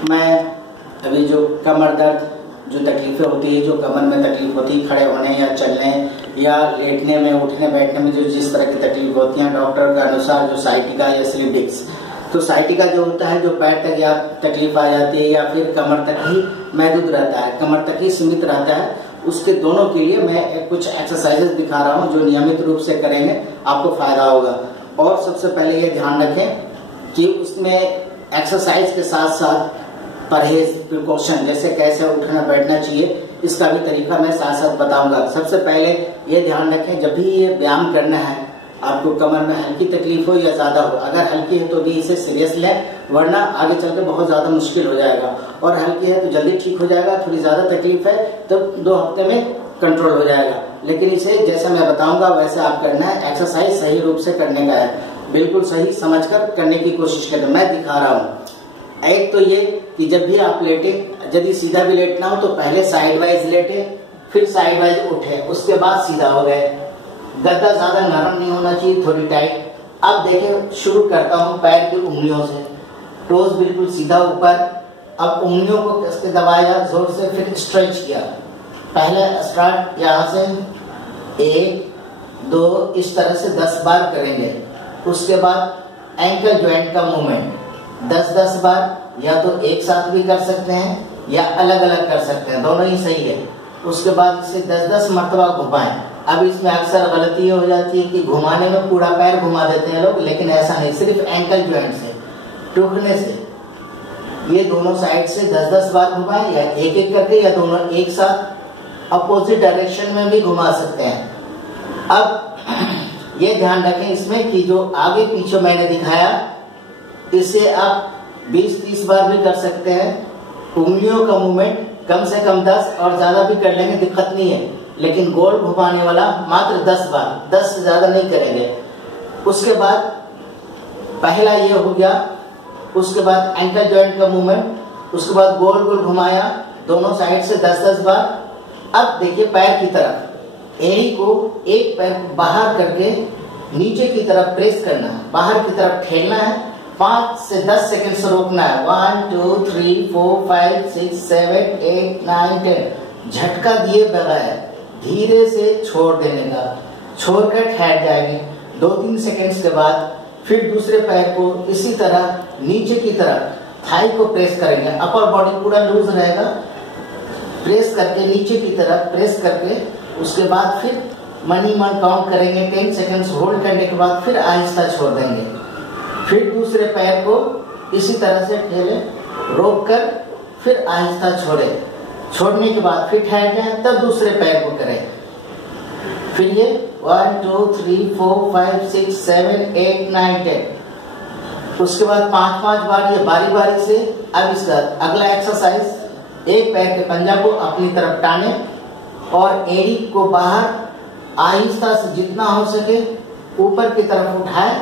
मैं अभी जो कमर दर्द जो तकलीफें होती है, जो कमर में तकलीफ होती है, खड़े होने या चलने या लेटने में, उठने बैठने में जो जिस तरह की तकलीफ होती है, डॉक्टर के अनुसार जो साइटिका या स्लिप डिस्क, तो साइटिका जो होता है जो पैर तक या तकलीफ आ जाती है या फिर कमर तक ही महदूद रहता है, कमर तक ही सीमित रहता है, उसके दोनों के लिए मैं कुछ एक्सरसाइजेस दिखा रहा हूँ जो नियमित रूप से करेंगे आपको फायदा होगा। और सबसे पहले ये ध्यान रखें कि उसमें एक्सरसाइज के साथ साथ परहेज, प्रिकॉशन, जैसे कैसे उठना बैठना चाहिए, इसका भी तरीका मैं साथ साथ बताऊंगा। सबसे पहले ये ध्यान रखें, जब भी ये व्यायाम करना है, आपको कमर में हल्की तकलीफ हो या ज्यादा हो, अगर हल्की है तो भी इसे सीरियस लें, वरना आगे चल के बहुत ज्यादा मुश्किल हो जाएगा। और हल्की है तो जल्दी ठीक हो जाएगा, थोड़ी ज्यादा तकलीफ है तो 2 हफ्ते में कंट्रोल हो जाएगा। लेकिन इसे जैसा मैं बताऊंगा वैसे आप करना है, एक्सरसाइज सही रूप से करने का है, बिल्कुल सही समझकर करने की कोशिश करें। मैं दिखा रहा हूँ। एक तो ये कि जब भी आप लेटे, यदि सीधा भी लेटना हो तो पहले साइड वाइज लेटे, फिर साइड वाइज उठे, उसके बाद सीधा हो गए। गद्दा ज्यादा नरम नहीं होना चाहिए, थोड़ी टाइट। अब देखें, शुरू करता हूँ पैर की उंगलियों से, टोज बिल्कुल सीधा ऊपर। अब उंगलियों को कस के दबाया जोर से, फिर स्ट्रेच किया। पहले स्टार्ट यहाँ से 1 2 इस तरह से 10 बार करेंगे। उसके बाद एंकल जॉइंट का मूवमेंट 10-10 बार, या तो एक साथ भी कर सकते हैं या अलग अलग कर सकते हैं, दोनों ही सही है। उसके बाद इसे 10-10 मरतबा घुमाएं। अब इसमें अक्सर गलती ये हो जाती है कि घुमाने में पूरा पैर घुमा देते हैं लोग, लेकिन ऐसा नहीं, सिर्फ एंकल जॉइंट से, टूटने से। ये दोनों साइड से 10-10 बार घुमाएं, या एक एक करके, या दोनों एक साथ अपोजिट डायरेक्शन में भी घुमा सकते हैं। अब ये ध्यान रखें इसमें कि जो आगे पीछे मैंने दिखाया, इसे आप 20-30 बार भी कर सकते हैं। उंगलियों का मूवमेंट कम से कम 10 और ज्यादा भी कर लेंगे, दिक्कत नहीं है, लेकिन गोल घुमाने वाला मात्र 10 बार, 10 से ज्यादा नहीं करेंगे। उसके बाद पहला ये हो गया, उसके बाद एंकल जॉइंट का मूवमेंट, उसके बाद गोल गोल घुमाया दोनों साइड से 10-10 बार। अब देखिए पैर की तरफ, एड़ी को एक पैर को बाहर करके नीचे की तरफ प्रेस करना है, बाहर की तरफ ठेलना है, 5 से 10 सेकंड से रोकना है। 1 2 3 4 5 6 7 8 9 10 झटका दिए बगैर धीरे से छोड़ देने का, छोड़कर ठहर जाएंगे 2-3 सेकंड्स के बाद। फिर दूसरे पैर को इसी तरह नीचे की तरफ थाई को प्रेस करेंगे, अपर बॉडी पूरा लूज रहेगा, प्रेस करके नीचे की तरफ प्रेस करके, उसके बाद फिर मन काउंट करेंगे 10 सेकंड्स होल्ड करने के बाद फिर आहिस्ता छोड़ देंगे। फिर दूसरे पैर को इसी तरह से ठेले, रोक कर फिर आहिस्ता छोड़े, छोड़ने के बाद फिर ठहर जाए, तब दूसरे पैर को करें। फिर ये 1 2 3 4 5 6 7 8 9 10, उसके बाद 5-5 बार ये बारी बारी से। अब इसका अगला एक्सरसाइज, एक पैर के पंजा को अपनी तरफ टाने और एड़ी को बाहर आहिस्ता से जितना हो सके ऊपर की तरफ उठाए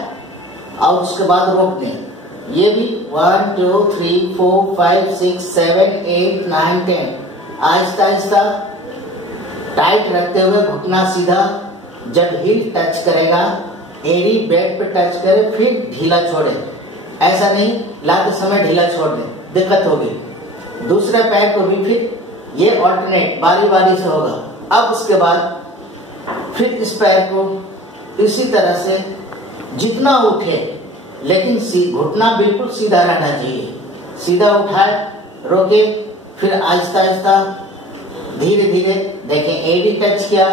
और उसके बाद रोक दें। ये भी 1 2 3 4 5 6 7 8 9 10 आहिस्ता आहिस्ता टाइट रखते हुए, घुटना सीधा। जब हील टच करेगा, एड़ी बेड पे टच करे, फिर ढीला छोड़े। ऐसा नहीं लाते समय ढीला छोड़ दें, दिक्कत होगी। दूसरे पैर को भी फिर ये ऑल्टरनेट बारी बारी से होगा। अब उसके बाद फिर इस पैर को इसी तरह से जितना उठे, लेकिन घुटना बिल्कुल सीधा रहना चाहिए। सीधा उठाए, रोके, फिर आहिस्ता आहिस्ता धीरे धीरे देखें, एडी टच किया,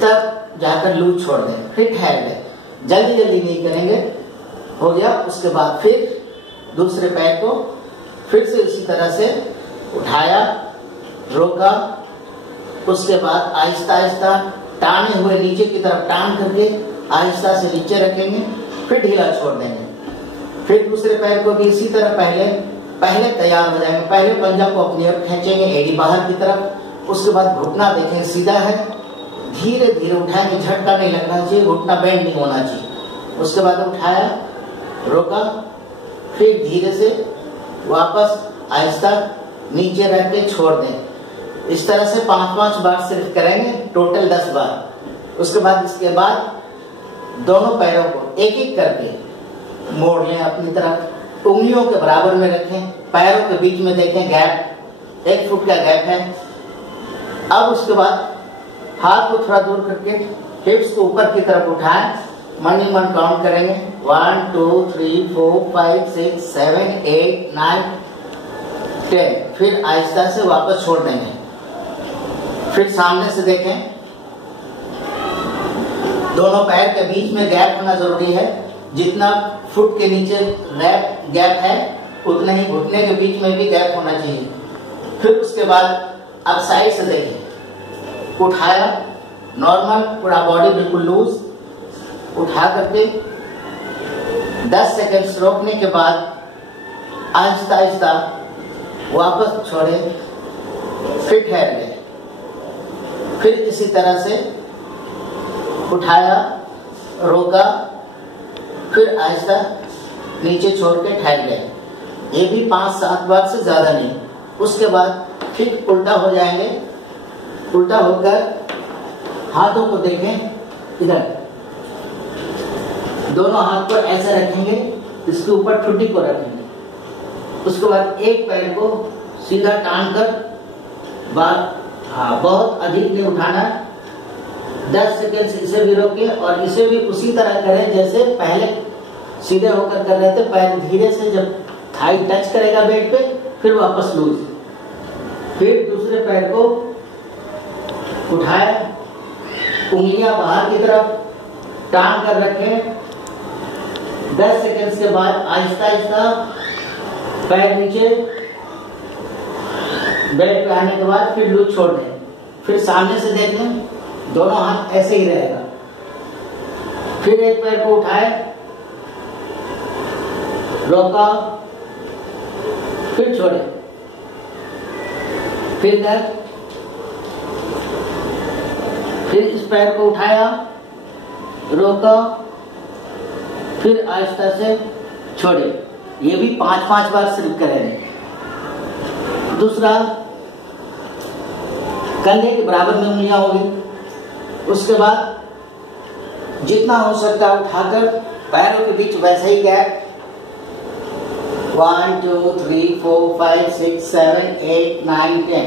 तब जाकर लूज छोड़ दें, फिर ठहर गए। जल्दी जल्दी नहीं करेंगे, हो गया। उसके बाद फिर दूसरे पैर को फिर से इसी तरह से उठाया, रोका, उसके बाद आहिस्ता आहिस्ता टाने हुए नीचे की तरफ टान करके आहिस्ता से नीचे रखेंगे, फिर ढीला छोड़ देंगे। फिर दूसरे पैर को भी इसी तरह पहले तैयार हो जाएंगे। पहले पंजा को अपनी ओर खींचेंगे, एड़ी बाहर की तरफ। उसके बाद घुटना देखें सीधा है, धीरे धीरे उठाएंगे, झटका नहीं लगना चाहिए, घुटना बेंड नहीं होना चाहिए। उसके बाद उठाया, रोका, फिर धीरे से वापस आहिस्ता नीचे रख के छोड़ दें। इस तरह से 5-5 बार सिर्फ करेंगे, टोटल 10 बार। उसके बाद इसके बाद दोनों पैरों को एक एक करके मोड़ लें अपनी तरफ, उंगलियों के बराबर में रखें, पैरों के बीच में देखें गैप, 1 फुट का गैप है। अब उसके बाद हाथ को थोड़ा दूर करके हिप्स को ऊपर की तरफ उठाएं, मन ही मन काउंट करेंगे 1 2 3 4 5 6 7 8 9 10। फिर आहिस्ता से वापस छोड़ देंगे। फिर सामने से देखें, दोनों पैर के बीच में गैप होना जरूरी है। जितना फुट के नीचे गैप है उतना ही घुटने के बीच में भी गैप होना चाहिए। फिर उसके बाद अब साइड से देखें, उठाया नॉर्मल, पूरा बॉडी बिल्कुल लूज, उठा करके 10 सेकंड रोकने के बाद आहिस्ता आहिस्ता वापस छोड़े, फिर ठहर गए। फिर इसी तरह से उठाया, रोका, फिर आहिस्ता नीचे छोड़ के ठहर गए। ये भी 5-7 बार से ज्यादा नहीं। उसके बाद फिर उल्टा हो जाएंगे। उल्टा होकर हाथों को देखें, इधर दोनों हाथ को ऐसे रखेंगे, इसके ऊपर ठुड्डी को रखेंगे। उसके बाद एक पैर को सीधा टान कर बहुत अधिक नहीं उठाना, 10 सेकेंड से इसे भी रोके और इसे भी उसी तरह करें जैसे पहले सीधे होकर कर रहे थे। पैर धीरे से जब थाई टच करेगा बेड पे, फिर वापस लूज। फिर दूसरे पैर को उठाए, उंगलियां बाहर की तरफ टांग कर रखें। 10 सेकेंड के बाद आहिस्ता आहिस्ता पैर नीचे, बेड पे आने के बाद फिर लूज छोड़ दें। फिर सामने से देख लें, दोनों हाथ ऐसे ही रहेगा। फिर एक पैर को उठाए, रोका, फिर छोड़े, फिर दर्द, फिर इस पैर को उठाया, रोका, फिर आहिस्ता से छोड़े। ये भी 5-5 बार सिर्फ करेंगे। दूसरा, कंधे के बराबर में उंगलियां होगी। उसके बाद जितना हो सकता है उठाकर पैरों के बीच वैसे ही गैप, 1 2 3 4 5 6 7 8 9 10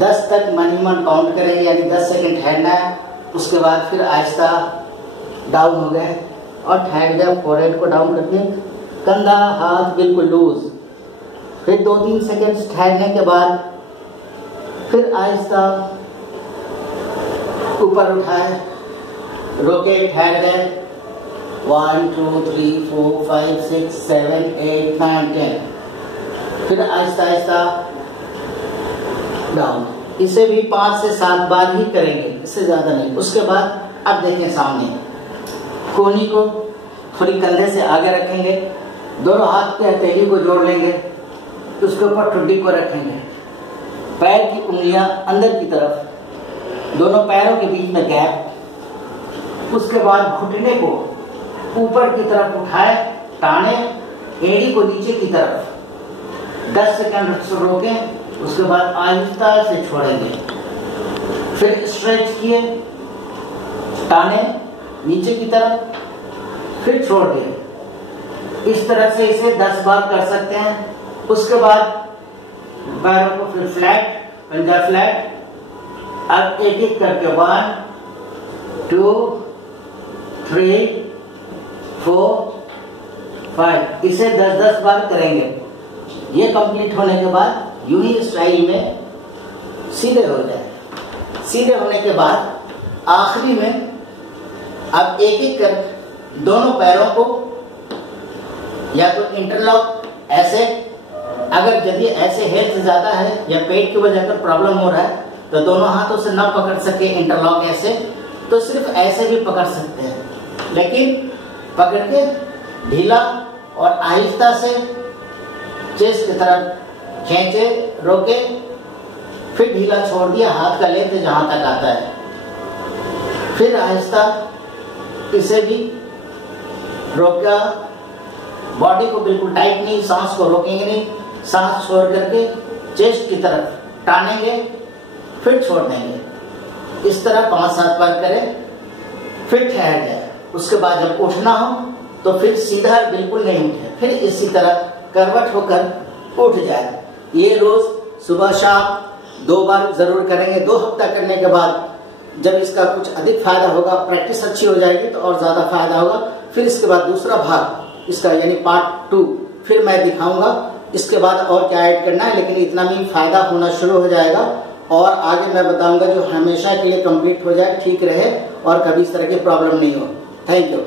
10 तक मन ही मन काउंट करेंगे, यानी 10 सेकंड ठहरना है। उसके बाद फिर आहिस्ता डाउन हो गए और ठहर गए। फोरहेड को डाउन करके कंधा हाथ बिल्कुल लूज। फिर 2-3 सेकंड ठहरने के बाद फिर आहिस्ता ऊपर उठाए, रोके, ठहर गए। 1 2 3 4 5 6 7 8 9 10 फिर आहिस्ता आहिस्ता डाउन। इसे भी 5 से 7 बार ही करेंगे, इससे ज्यादा नहीं। उसके बाद अब देखें सामने, कोहनी को थोड़ी कंधे से आगे रखेंगे, दोनों हाथ के हथेली को जोड़ लेंगे, उसके ऊपर ठुड्डी को रखेंगे, पैर की उंगलियां अंदर की तरफ, दोनों पैरों के बीच में गैप। उसके बाद घुटने को ऊपर की तरफ उठाए, टाने, एड़ी को नीचे की तरफ, 10 सेकंड रोकें। उसके बाद आहिस्ता से छोड़ेंगे। फिर स्ट्रेच किए, टाने नीचे की तरफ, फिर छोड़ दिए। इस तरह से इसे 10 बार कर सकते हैं। उसके बाद पैरों को फिर फ्लैट, पंजा फ्लैट। अब एक एक करके 1 2 3 4 5 इसे 10-10 बार करेंगे। ये कंप्लीट होने के बाद यूं ही स्टाइल में सीधे हो जाए। सीधे होने के बाद आखिरी में अब एक एक कर दोनों पैरों को या तो इंटरलॉक ऐसे, अगर यदि ऐसे हेल्थ ज्यादा है या पेट की वजह से प्रॉब्लम हो रहा है तो दोनों हाथों से ना पकड़ सके इंटरलॉक ऐसे, तो सिर्फ ऐसे भी पकड़ सकते हैं। लेकिन पकड़ के ढीला और आहिस्ता से चेस्ट की तरफ खींचे, रोके, फिर ढीला छोड़ दिया, हाथ का लेंथ जहां तक आता है। फिर आहिस्ता इसे भी रोका, बॉडी को बिल्कुल टाइट नहीं, सांस को रोकेंगे नहीं, सांस छोड़ करके चेस्ट की तरफ टानेंगे, फिर छोड़ देंगे। इस तरह 5-7 बार करें, फिर ठहर जाए। उसके बाद जब उठना हो तो फिर सीधा बिल्कुल नहीं उठे, फिर इसी तरह करवट होकर उठ जाए। ये रोज सुबह शाम 2 बार जरूर करेंगे। 2 हफ्ता करने के बाद जब इसका कुछ अधिक फायदा होगा, प्रैक्टिस अच्छी हो जाएगी तो और ज्यादा फायदा होगा। फिर इसके बाद दूसरा भाग इसका यानी पार्ट 2 फिर मैं दिखाऊंगा। इसके बाद और क्या ऐड करना है, लेकिन इतना भी फायदा होना शुरू हो जाएगा और आगे मैं बताऊंगा जो हमेशा के लिए कंप्लीट हो जाए, ठीक रहे और कभी इस तरह की प्रॉब्लम नहीं हो। Thank you.